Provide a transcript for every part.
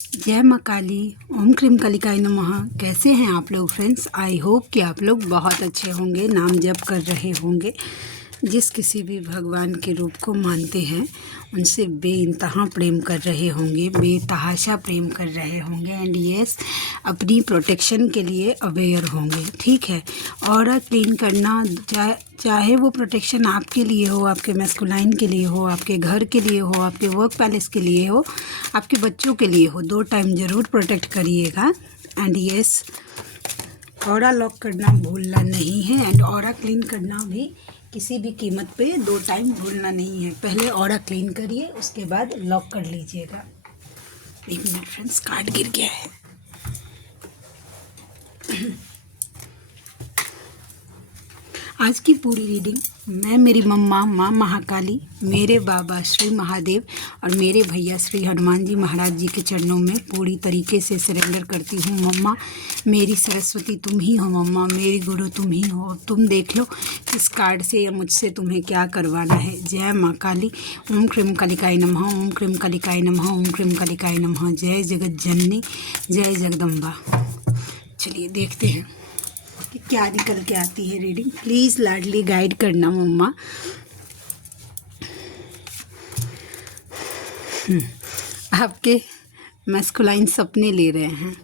जय माँ काली। ओम क्रीम कालिकाय नमः। कैसे हैं आप लोग फ्रेंड्स? आई होप कि आप लोग बहुत अच्छे होंगे, नाम जप कर रहे होंगे। जिस किसी भी भगवान के रूप को मानते हैं उनसे बेइंतहा प्रेम कर रहे होंगे, बेतहाशा प्रेम कर रहे होंगे एंड यस, अपनी प्रोटेक्शन के लिए अवेयर होंगे। ठीक है, ऑरा क्लीन करना, चाहे वो प्रोटेक्शन आपके लिए हो, आपके मैस्कुलाइन के लिए हो, आपके घर के लिए हो, आपके वर्क पैलेस के लिए हो, आपके बच्चों के लिए हो, 2 टाइम ज़रूर प्रोटेक्ट करिएगा। एंड यस, ऑरा लॉक करना भूलना नहीं है एंड ऑरा क्लीन करना भी किसी भी कीमत पे 2 टाइम भूलना नहीं है। पहले ऑरा क्लीन करिए, उसके बाद लॉक कर लीजिएगा। 1 मिनट फ्रेंड्स, कार्ड गिर गया है। आज की पूरी रीडिंग मैं, मेरी मम्मा माँ महाकाली, मेरे बाबा श्री महादेव और मेरे भैया श्री हनुमान जी महाराज जी के चरणों में पूरी तरीके से सरेंडर करती हूँ। मम्मा मेरी सरस्वती तुम ही हो, मम्मा मेरी गुरु तुम ही हो। तुम देख लो इस कार्ड से या मुझसे तुम्हें क्या करवाना है। जय माँ काली। ओम क्रीम कालिकाय नमः, ओम क्रीम कालिकाय नमः, ओम क्रीम कालिकाय नमः। जय जगत जननी, जय जगदम्बा। चलिए देखते हैं कि क्या निकल के आती है रीडिंग। प्लीज़ लाडली गाइड करना मम्मा। आपके मैस्कुलाइन सपने ले रहे हैं,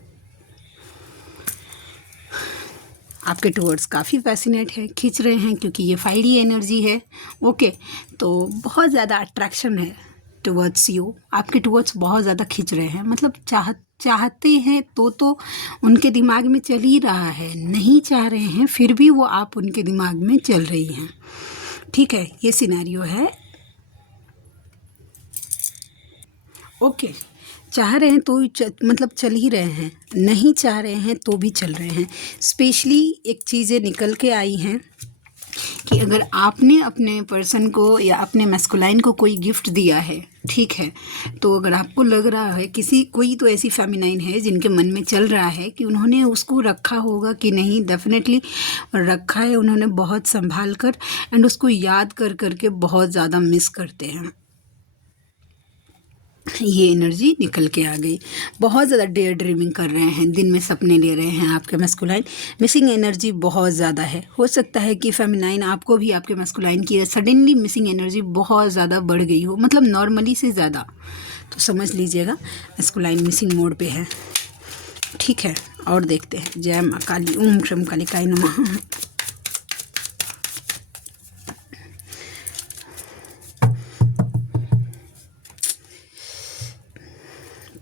आपके टुवर्ड्स काफ़ी फैसिनेट है, खींच रहे हैं, क्योंकि ये 5D एनर्जी है। ओके, तो बहुत ज़्यादा अट्रैक्शन है टुवर्ड्स यू, आपके टुवर्ड्स बहुत ज़्यादा खींच रहे हैं। मतलब चाहते हैं तो उनके दिमाग में चल ही रहा है, नहीं चाह रहे हैं फिर भी वो आप उनके दिमाग में चल रही हैं। ठीक है, ये सिनेरियो है। ओके, चाह रहे हैं तो मतलब चल ही रहे हैं, नहीं चाह रहे हैं तो भी चल रहे हैं। स्पेशली एक चीज़ें निकल के आई हैं कि अगर आपने अपने पर्सन को या अपने मैस्कुलाइन को कोई गिफ्ट दिया है, ठीक है, तो अगर आपको लग रहा है कोई तो ऐसी फेमिनाइन है जिनके मन में चल रहा है कि उन्होंने उसको रखा होगा कि नहीं, डेफिनेटली रखा है उन्होंने बहुत संभाल कर, एंड उसको याद कर करके बहुत ज़्यादा मिस करते हैं। ये एनर्जी निकल के आ गई। बहुत ज़्यादा डेयर ड्रीमिंग कर रहे हैं, दिन में सपने ले रहे हैं आपके मैस्कुलाइन। मिसिंग एनर्जी बहुत ज़्यादा है। हो सकता है कि फेमिनाइन आपको भी आपके मैस्कुलाइन की सडनली मिसिंग एनर्जी बहुत ज़्यादा बढ़ गई हो, मतलब नॉर्मली से ज़्यादा। तो समझ लीजिएगा मैस्कुलाइन मिसिंग मोड पे है। ठीक है, और देखते हैं। जय माँ काली। ओम क्रीम कालिकाय नमः।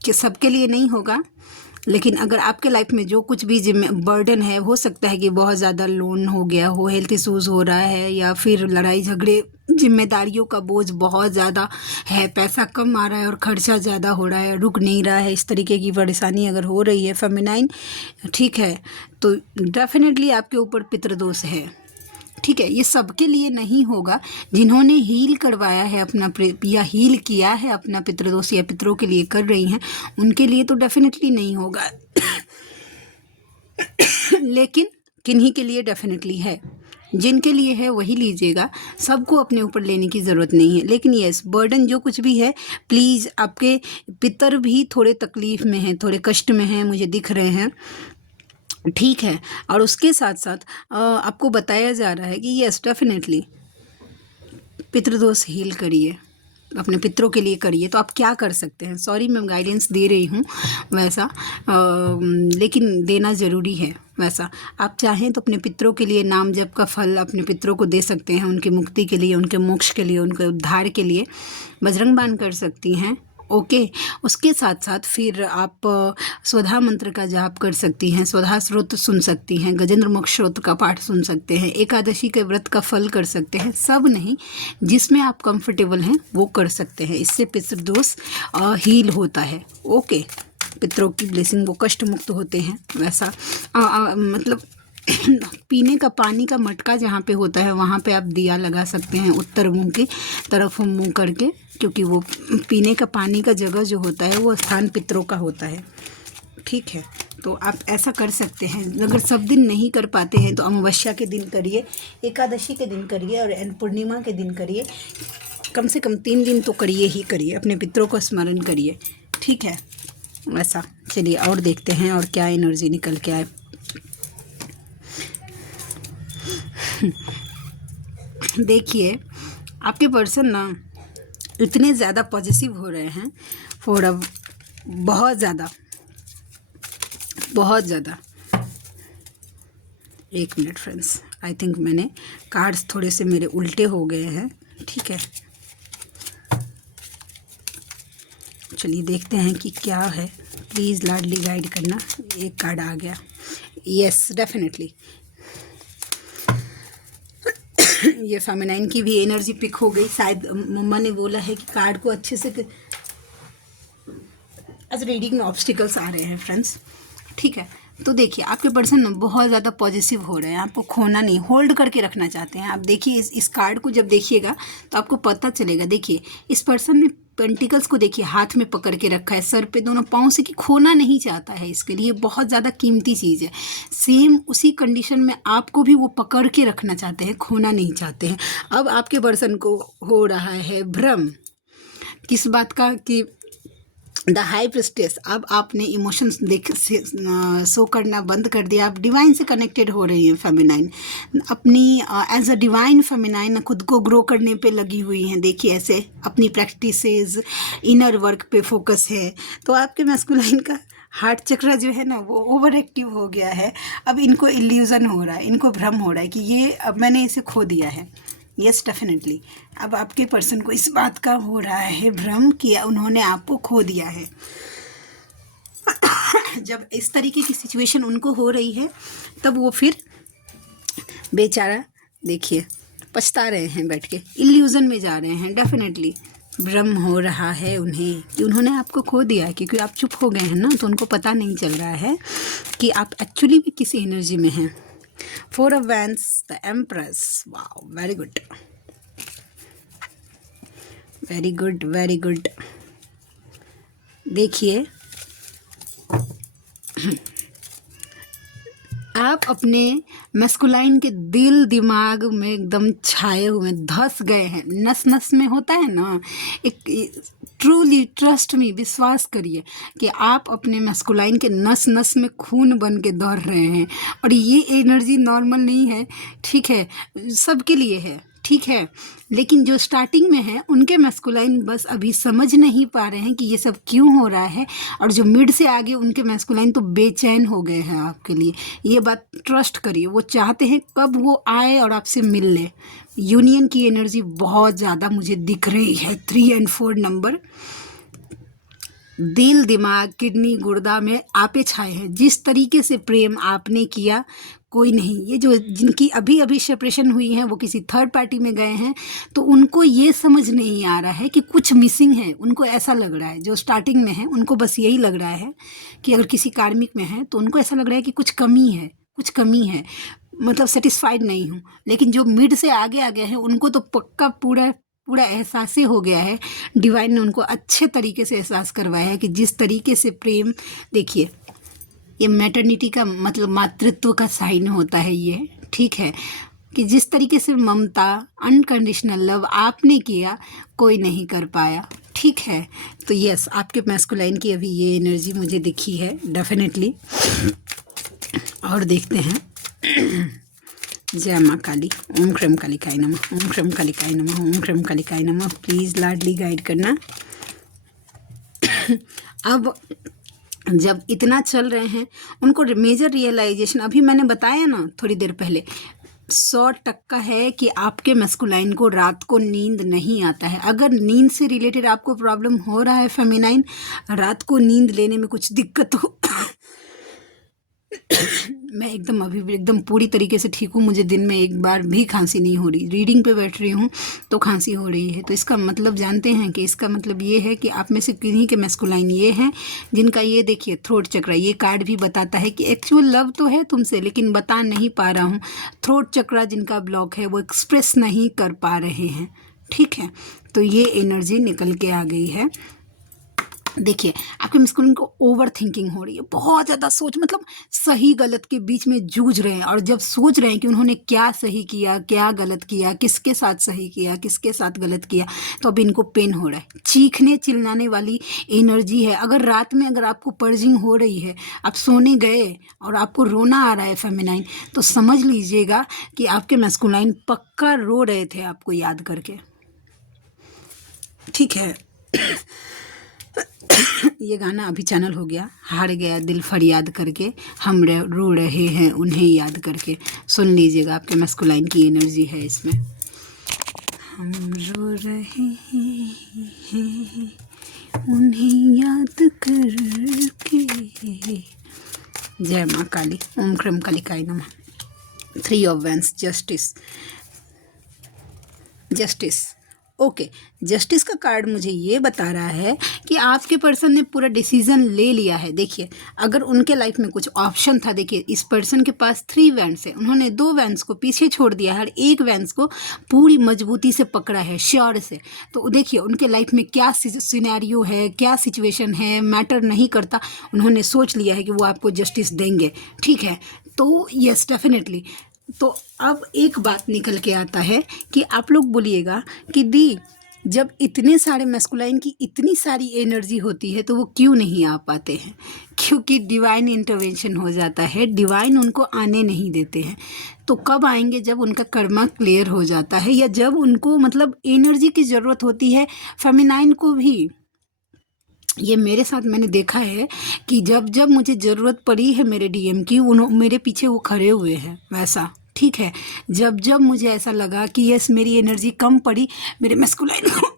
कि सबके लिए नहीं होगा, लेकिन अगर आपके लाइफ में जो कुछ भी बर्डन है, हो सकता है कि बहुत ज़्यादा लोन हो गया हो, हेल्थ इश्यूज़ हो रहा है, या फिर लड़ाई झगड़े, जिम्मेदारियों का बोझ बहुत ज़्यादा है, पैसा कम आ रहा है और खर्चा ज़्यादा हो रहा है, रुक नहीं रहा है, इस तरीके की परेशानी अगर हो रही है फेमिनाइन, ठीक है, तो डेफिनेटली आपके ऊपर पितृदोष है। ठीक है, ये सबके लिए नहीं होगा। जिन्होंने हील करवाया है अपना या हील किया है अपना पितृदोष या पितरों के लिए कर रही हैं, उनके लिए तो डेफिनेटली नहीं होगा। लेकिन किन्हीं के लिए डेफिनेटली है। जिनके लिए है वही लीजिएगा, सबको अपने ऊपर लेने की ज़रूरत नहीं है। लेकिन यस, बर्डन जो कुछ भी है, प्लीज़, आपके पितर भी थोड़े तकलीफ़ में हैं, थोड़े कष्ट में हैं, मुझे दिख रहे हैं। ठीक है, और उसके साथ साथ आपको बताया जा रहा है कि यस, डेफिनेटली पितृदोष हील करिए, अपने पितरों के लिए करिए। तो आप क्या कर सकते हैं? सॉरी मैं गाइडेंस दे रही हूँ वैसा, लेकिन देना ज़रूरी है। वैसा आप चाहें तो अपने पितरों के लिए नाम जप का फल अपने पितरों को दे सकते हैं, उनकी मुक्ति के लिए, उनके मोक्ष के लिए, उनके उद्धार के लिए बजरंग बाण कर सकती हैं। ओके, उसके साथ साथ फिर आप स्वधा मंत्र का जाप कर सकती हैं, स्वधा स्रोत सुन सकती हैं, गजेंद्र मोक्ष स्रोत का पाठ सुन सकते हैं, एकादशी के व्रत का फल कर सकते हैं। सब नहीं, जिसमें आप कंफर्टेबल हैं वो कर सकते हैं। इससे पितृदोष हील होता है। ओके, पितरों की ब्लेसिंग, वो कष्ट मुक्त होते हैं। वैसा मतलब पीने का पानी का मटका जहाँ पे होता है वहाँ पे आप दिया लगा सकते हैं, उत्तर मुंह की तरफ मुंह करके, क्योंकि वो पीने का पानी का जगह जो होता है वो स्थान पितरों का होता है। ठीक है, तो आप ऐसा कर सकते हैं। अगर सब दिन नहीं कर पाते हैं तो अमावस्या के दिन करिए, एकादशी के दिन करिए और पूर्णिमा के दिन करिए। कम से कम 3 दिन तो करिए ही करिए, अपने पितरों को स्मरण करिए। ठीक है, ऐसा। चलिए और देखते हैं और क्या एनर्जी निकल के आए। देखिए आपके पर्सन ना इतने ज़्यादा पॉजिटिव हो रहे हैं फॉर अब, बहुत ज़्यादा, बहुत ज़्यादा। एक मिनट फ्रेंड्स, आई थिंक मैंने कार्ड्स थोड़े से मेरे उल्टे हो गए हैं, ठीक है। चलिए देखते हैं कि क्या है। प्लीज़ लाडली गाइड करना। एक कार्ड आ गया, यस डेफिनेटली। ये फेमिनाइन की भी एनर्जी पिक हो गई। शायद मम्मा ने बोला है कि कार्ड को अच्छे से एज रीडिंग ऑब्स्टिकल्स आ रहे हैं फ्रेंड्स, ठीक है। तो देखिए आपके पर्सन ना बहुत ज़्यादा पॉजिटिव हो रहे हैं, आपको खोना नहीं, होल्ड करके रखना चाहते हैं। आप देखिए इस कार्ड को जब देखिएगा तो आपको पता चलेगा। देखिए इस पर्सन ने पेंटिकल्स को देखिए हाथ में पकड़ के रखा है, सर पे दोनों पाँव से, कि खोना नहीं चाहता है। इसके लिए बहुत ज़्यादा कीमती चीज़ है। सेम उसी कंडीशन में आपको भी वो पकड़ के रखना चाहते हैं, खोना नहीं चाहते हैं। अब आपके पर्सन को हो रहा है भ्रम, किस बात का, कि द हाई प्रिस्टेस। अब आपने इमोशंस शो करना बंद कर दिया, आप डिवाइन से कनेक्टेड हो रही हैं फेमिनाइन, अपनी एज अ डिवाइन फेमिनाइन खुद को ग्रो करने पे लगी हुई हैं। देखिए ऐसे अपनी प्रैक्टिसेस, इनर वर्क पे फोकस है। तो आपके मैस्कुलाइन का हार्ट चक्र जो है ना वो ओवर एक्टिव हो गया है। अब इनको इल्यूजन हो रहा है, इनको भ्रम हो रहा है कि ये अब मैंने इसे खो दिया है। Yes definitely. अब आपके पर्सन को इस बात का हो रहा है भ्रम कि उन्होंने आपको खो दिया है। जब इस तरीके की सिचुएशन उनको हो रही है तब वो फिर बेचारा देखिए पछता रहे हैं, बैठ के इल्यूजन में जा रहे हैं। डेफिनेटली भ्रम हो रहा है उन्हें कि उन्होंने आपको खो दिया है, क्योंकि आप चुप हो गए हैं ना, तो उनको पता नहीं चल रहा है कि आप एक्चुअली भी किसी एनर्जी में हैं। Four of wands, the empress, wow very good, very good, very good. देखिए आप अपने मैस्कुलाइन के दिल दिमाग में एकदम छाए हुए, धस गए हैं, नस नस में होता है ना एक। ट्रूली ट्रस्ट में, विश्वास करिए कि आप अपने मैस्कुलाइन के नस नस में खून बन के दौड़ रहे हैं। और ये एनर्जी नॉर्मल नहीं है, ठीक है, सबके लिए है, ठीक है। लेकिन जो स्टार्टिंग में है उनके मैस्कुलाइन बस अभी समझ नहीं पा रहे हैं कि ये सब क्यों हो रहा है। और जो मिड से आगे उनके मैस्कुलाइन तो बेचैन हो गए हैं आपके लिए। ये बात ट्रस्ट करिए, वो चाहते हैं कब वो आए और आपसे मिल ले। यूनियन की एनर्जी बहुत ज़्यादा मुझे दिख रही है। 3 और 4 नंबर, दिल दिमाग किडनी गुर्दा में आपे छाए हैं। जिस तरीके से प्रेम आपने किया कोई नहीं। ये जो जिनकी अभी अभी सेपरेशन हुई है वो किसी थर्ड पार्टी में गए हैं, तो उनको ये समझ नहीं आ रहा है कि कुछ मिसिंग है। उनको ऐसा लग रहा है, जो स्टार्टिंग में है उनको बस यही लग रहा है कि अगर किसी कार्मिक में है तो उनको ऐसा लग रहा है कि कुछ कमी है, कुछ कमी है, मतलब सेटिस्फाइड नहीं हूँ। लेकिन जो मिड से आगे आ गए हैं उनको तो पक्का पूरा पूरा एहसास ही हो गया है। डिवाइन ने उनको अच्छे तरीके से एहसास करवाया है कि जिस तरीके से प्रेम, देखिए ये मैटरनिटी का मतलब मातृत्व का साइन होता है ये, ठीक है, कि जिस तरीके से ममता, अनकंडीशनल लव आपने किया कोई नहीं कर पाया, ठीक है। तो यस आपके मैस्कुलाइन की अभी ये एनर्जी मुझे दिखी है डेफिनेटली। और देखते हैं। जय माँ काली, ओम क्रम कालिकाय नमः, ओम क्रम कालिकाय नमः, ओम क्रम कालिकाय नमः। प्लीज़ लाडली गाइड करना। अब जब इतना चल रहे हैं उनको मेजर रियलाइजेशन, अभी मैंने बताया ना थोड़ी देर पहले, 100% है कि आपके मैस्कुलाइन को रात को नींद नहीं आता है। अगर नींद से रिलेटेड आपको प्रॉब्लम हो रहा है फेमिनाइन, रात को नींद लेने में कुछ दिक्कत हो मैं एकदम अभी भी एकदम पूरी तरीके से ठीक हूँ। मुझे दिन में एक बार भी खांसी नहीं हो रही। रीडिंग पे बैठ रही हूँ तो खांसी हो रही है। तो इसका मतलब जानते हैं कि इसका मतलब ये है कि आप में से किन्हीं के मैस्कुलाइन ये हैं जिनका ये देखिए थ्रोट चक्र, ये कार्ड भी बताता है कि एक्चुअल लव तो है तुमसे लेकिन बता नहीं पा रहा हूँ। थ्रोट चक्र जिनका ब्लॉक है वो एक्सप्रेस नहीं कर पा रहे हैं, ठीक है। तो ये एनर्जी निकल के आ गई है। देखिए, आपके मस्कुलिन को ओवर थिंकिंग हो रही है, बहुत ज़्यादा सोच, मतलब सही गलत के बीच में जूझ रहे हैं, और जब सोच रहे हैं कि उन्होंने क्या सही किया, क्या गलत किया, किसके साथ सही किया, किसके साथ गलत किया, तो अब इनको पेन हो रहा है। चीखने चिल्लाने वाली एनर्जी है। अगर रात में अगर आपको पर्जिंग हो रही है, आप सोने गए और आपको रोना आ रहा है फेमिनाइन, तो समझ लीजिएगा कि आपके मस्कुलाइन पक्का रो रहे थे आपको याद करके। ठीक है। ये गाना अभी चैनल हो गया, हार गया दिल फरियाद करके, हम रो रहे हैं उन्हें याद करके। सुन लीजिएगा, आपके मस्कुलाइन की एनर्जी है इसमें। हम रो रहे हैं उन्हें याद करके। जय माँ काली, ओम क्रम कालिकाय नमः। 3 of vents, justice. Justice, okay. Justice का कार्ड मुझे ये बता रहा है कि आपके पर्सन ने पूरा डिसीजन ले लिया है। देखिए, अगर उनके लाइफ में कुछ ऑप्शन था, देखिए इस पर्सन के पास 3 वैंस है, उन्होंने 2 वैंस को पीछे छोड़ दिया है और 1 वैंस को पूरी मजबूती से पकड़ा है, श्योर से। तो देखिए उनके लाइफ में क्या सिनेरियो है, क्या सिचुएशन है, मैटर नहीं करता, उन्होंने सोच लिया है कि वो आपको जस्टिस देंगे। ठीक है, तो यस डेफिनेटली। तो अब एक बात निकल के आता है कि आप लोग बोलिएगा कि दी, जब इतने सारे मैस्कुलाइन की इतनी सारी एनर्जी होती है तो वो क्यों नहीं आ पाते हैं? क्योंकि डिवाइन इंटरवेंशन हो जाता है, डिवाइन उनको आने नहीं देते हैं। तो कब आएंगे? जब उनका कर्मा क्लियर हो जाता है, या जब उनको मतलब एनर्जी की ज़रूरत होती है। फेमिनाइन को भी ये मेरे साथ मैंने देखा है कि जब जब मुझे ज़रूरत पड़ी है मेरे डीएम की, मेरे पीछे वो खड़े हुए हैं, वैसा। ठीक है, जब जब मुझे ऐसा लगा कि यस मेरी एनर्जी कम पड़ी, मेरे मस्कुलाइन को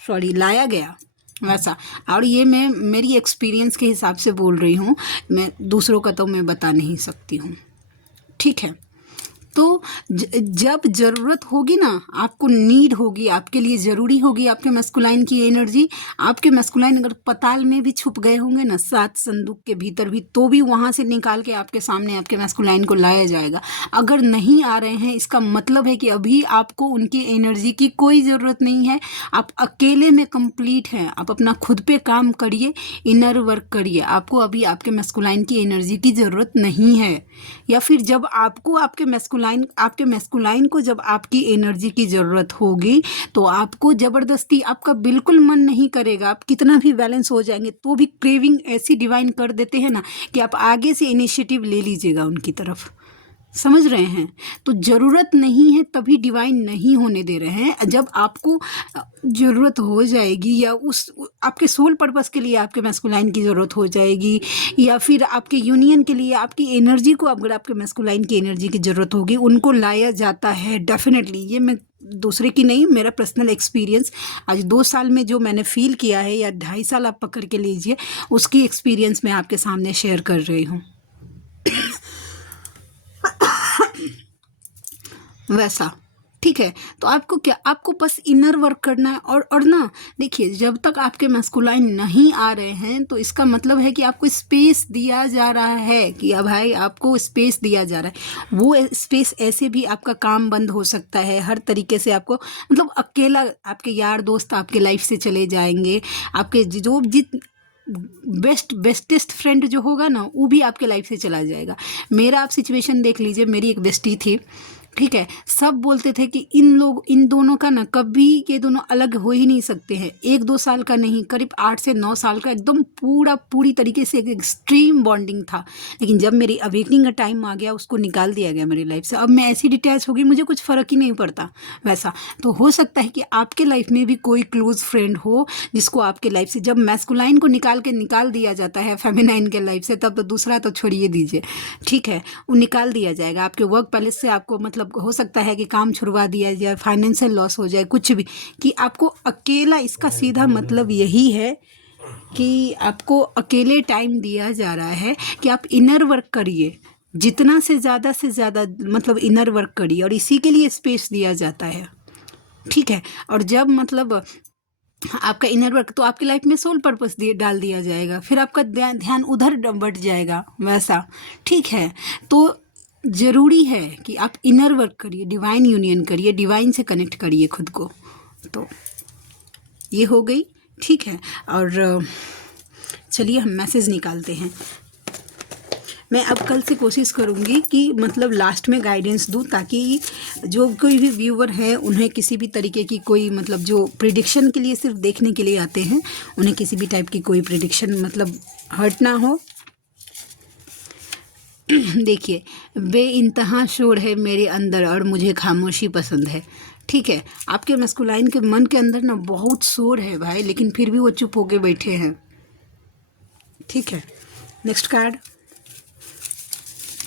सॉरी लाया गया, वैसा। और ये मैं मेरी एक्सपीरियंस के हिसाब से बोल रही हूँ, मैं दूसरों का तो मैं बता नहीं सकती हूँ। ठीक है, तो जब ज़रूरत होगी ना, आपको नीड होगी, आपके लिए ज़रूरी होगी आपके मस्कुलाइन की एनर्जी। आपके मस्कुलाइन अगर पताल में भी छुप गए होंगे ना, 7 संदूक के भीतर भी, तो भी वहाँ से निकाल के आपके सामने आपके मस्कुलाइन को लाया जाएगा। अगर नहीं आ रहे हैं, इसका मतलब है कि अभी आपको उनकी एनर्जी की कोई ज़रूरत नहीं है। आप अकेले में कंप्लीट हैं। आप अपना खुद पे काम करिए, इनर वर्क करिए। आपको अभी आपके मस्कुलाइन की एनर्जी की ज़रूरत नहीं है। या फिर जब आपको आपके मस्कुलाइन को जब आपकी एनर्जी की ज़रूरत होगी, तो आपको ज़बरदस्ती, आपका बिल्कुल मन नहीं करेगा, आप कितना भी बैलेंस हो जाएंगे तो भी क्रेविंग ऐसी डिवाइन कर देते हैं ना कि आप आगे से इनिशिएटिव ले लीजिएगा उनकी तरफ। समझ रहे हैं? तो ज़रूरत नहीं है तभी डिवाइन नहीं होने दे रहे हैं। जब आपको ज़रूरत हो जाएगी, या आपके सोल पर्पस के लिए आपके मैस्कुलाइन की ज़रूरत हो जाएगी, या फिर आपके यूनियन के लिए आपकी एनर्जी को, अगर आपके मैस्कुलाइन की एनर्जी की ज़रूरत होगी, उनको लाया जाता है डेफिनेटली। ये मैं दूसरे की नहीं, मेरा पर्सनल एक्सपीरियंस आज 2 साल में जो मैंने फील किया है, या 2.5 साल आप पकड़ के लीजिए, उसकी एक्सपीरियंस मैं आपके सामने शेयर कर रही हूँ। वैसा। ठीक है, तो आपको क्या, आपको बस इनर वर्क करना है। और ना देखिए, जब तक आपके मस्कुलाइन नहीं आ रहे हैं, तो इसका मतलब है कि आपको स्पेस दिया जा रहा है, कि अब भाई आपको स्पेस दिया जा रहा है। वो स्पेस ऐसे भी आपका काम बंद हो सकता है, हर तरीके से आपको, मतलब अकेला, आपके यार दोस्त आपके लाइफ से चले जाएंगे, आपके जो बेस्टेस्ट फ्रेंड जो होगा ना, वो भी आपके लाइफ से चला जाएगा। मेरा आप सिचुएशन देख लीजिए, मेरी एक बेस्टी थी। ठीक है, सब बोलते थे कि इन दोनों का ना कभी, ये दोनों अलग हो ही नहीं सकते हैं। 1-2 साल का नहीं, करीब 8 से 9 साल का एकदम पूरी तरीके से एक एक्सट्रीम बॉन्डिंग था। लेकिन जब मेरी अवेकनिंग का टाइम आ गया, उसको निकाल दिया गया मेरी लाइफ से। अब मैं ऐसी डिटैच हो गई, मुझे कुछ फ़र्क ही नहीं पड़ता वैसा। तो हो सकता है कि आपके लाइफ में भी कोई क्लोज फ्रेंड हो जिसको आपके लाइफ से, जब मैस्कुलाइन को निकाल दिया जाता है फेमिनाइन के लाइफ से, तब तो दूसरा तो छोड़िए दीजिए। ठीक है, वो निकाल दिया जाएगा। आपके वर्क पैलेस से आपको, मतलब हो सकता है कि काम छुड़वा दिया जाए, फाइनेंशियल लॉस हो जाए, कुछ भी, कि आपको अकेला, इसका सीधा मतलब यही है कि आपको अकेले टाइम दिया जा रहा है कि आप इनर वर्क करिए, जितना से ज़्यादा मतलब इनर वर्क करिए, और इसी के लिए स्पेस दिया जाता है। ठीक है, और जब मतलब आपका इनर वर्क, तो आपकी लाइफ में सोल पर्पस डाल दिया जाएगा, फिर आपका ध्यान उधर बढ़ जाएगा, वैसा। ठीक है, तो ज़रूरी है कि आप इनर वर्क करिए, डिवाइन यूनियन करिए, डिवाइन से कनेक्ट करिए खुद को। तो ये हो गई ठीक है। और चलिए हम मैसेज निकालते हैं। मैं अब कल से कोशिश करूँगी कि मतलब लास्ट में गाइडेंस दूँ, ताकि जो कोई भी व्यूअर है उन्हें किसी भी तरीके की कोई मतलब जो प्रिडिक्शन के लिए सिर्फ देखने के लिए आते हैं, उन्हें किसी भी टाइप की कोई प्रिडिक्शन मतलब हर्ट ना हो। देखिए, बेइंतहा शोर है मेरे अंदर और मुझे खामोशी पसंद है। ठीक है, आपके मस्कुलाइन के मन के अंदर ना बहुत शोर है भाई, लेकिन फिर भी वो चुप होके बैठे हैं। ठीक है, नेक्स्ट कार्ड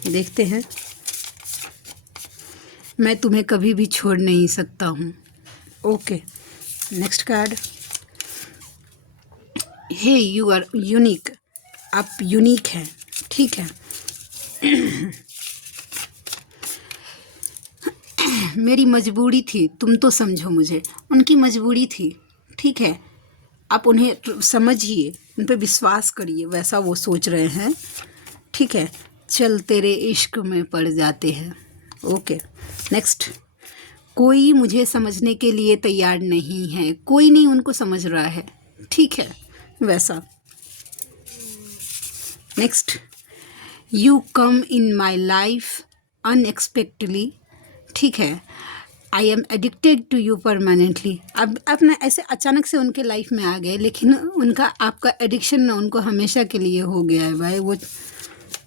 देखते हैं। मैं तुम्हें कभी भी छोड़ नहीं सकता हूँ। Okay, next card. Hey you are unique, आप यूनिक हैं। ठीक है। मेरी मजबूरी थी, तुम तो समझो मुझे। उनकी मजबूरी थी, ठीक है, आप उन्हें समझिए, उन पर विश्वास करिए, वैसा वो सोच रहे हैं। ठीक है, चल तेरे इश्क में पड़ जाते हैं। Okay, next. कोई मुझे समझने के लिए तैयार नहीं है, कोई नहीं उनको समझ रहा है। ठीक है, वैसा। Next. You come in my life unexpectedly. ठीक है, I am addicted to you permanently. अब ना ऐसे अचानक से उनके लाइफ में आ गए, लेकिन उनका आपका एडिक्शन ना उनको हमेशा के लिए हो गया है भाई, वो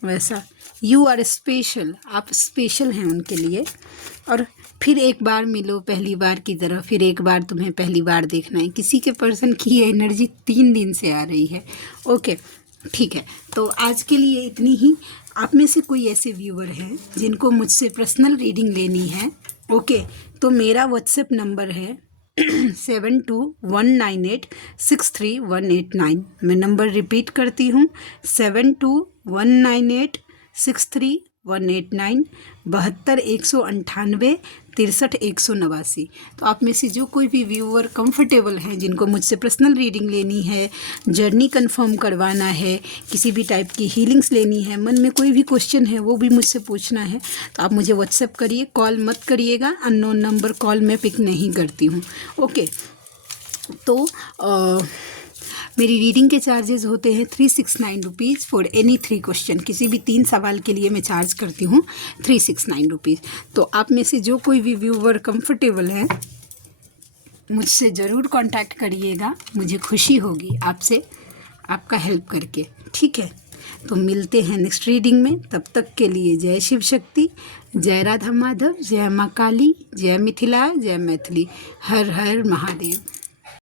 वैसा। यू आर स्पेशल, आप स्पेशल हैं उनके लिए। और फिर एक बार मिलो पहली बार की तरह, फिर एक बार तुम्हें पहली बार देखना है। किसी के पर्सन की एनर्जी 3 दिन से आ रही है। ओके, ठीक है, तो आज के लिए इतनी ही। आप में से कोई ऐसे व्यूअर हैं जिनको मुझसे पर्सनल रीडिंग लेनी है, ओके, तो मेरा व्हाट्सएप नंबर है 7219863189। मैं नंबर रिपीट करती हूँ, 7219863189, 72 198 63 189। तो आप में से जो कोई भी व्यूअर कंफर्टेबल हैं, जिनको मुझसे पर्सनल रीडिंग लेनी है, जर्नी कंफर्म करवाना है, किसी भी टाइप की हीलिंग्स लेनी है, मन में कोई भी क्वेश्चन है वो भी मुझसे पूछना है, तो आप मुझे व्हाट्सएप करिए, कॉल मत करिएगा। अननोन नंबर कॉल मैं पिक नहीं करती हूँ। ओके, तो मेरी रीडिंग के चार्जेस होते हैं 369 रुपीज़ फॉर एनी 3 क्वेश्चन। किसी भी 3 सवाल के लिए मैं चार्ज करती हूँ 369 रुपीज़। तो आप में से जो कोई भी व्यूअर कंफर्टेबल है, मुझसे ज़रूर कांटेक्ट करिएगा। मुझे खुशी होगी आपसे आपका हेल्प करके। ठीक है, तो मिलते हैं नेक्स्ट रीडिंग में। तब तक के लिए जय शिव शक्ति, जय राधा माधव, जय माँ काली, जय मिथिला, जय मैथिली। हर हर महादेव।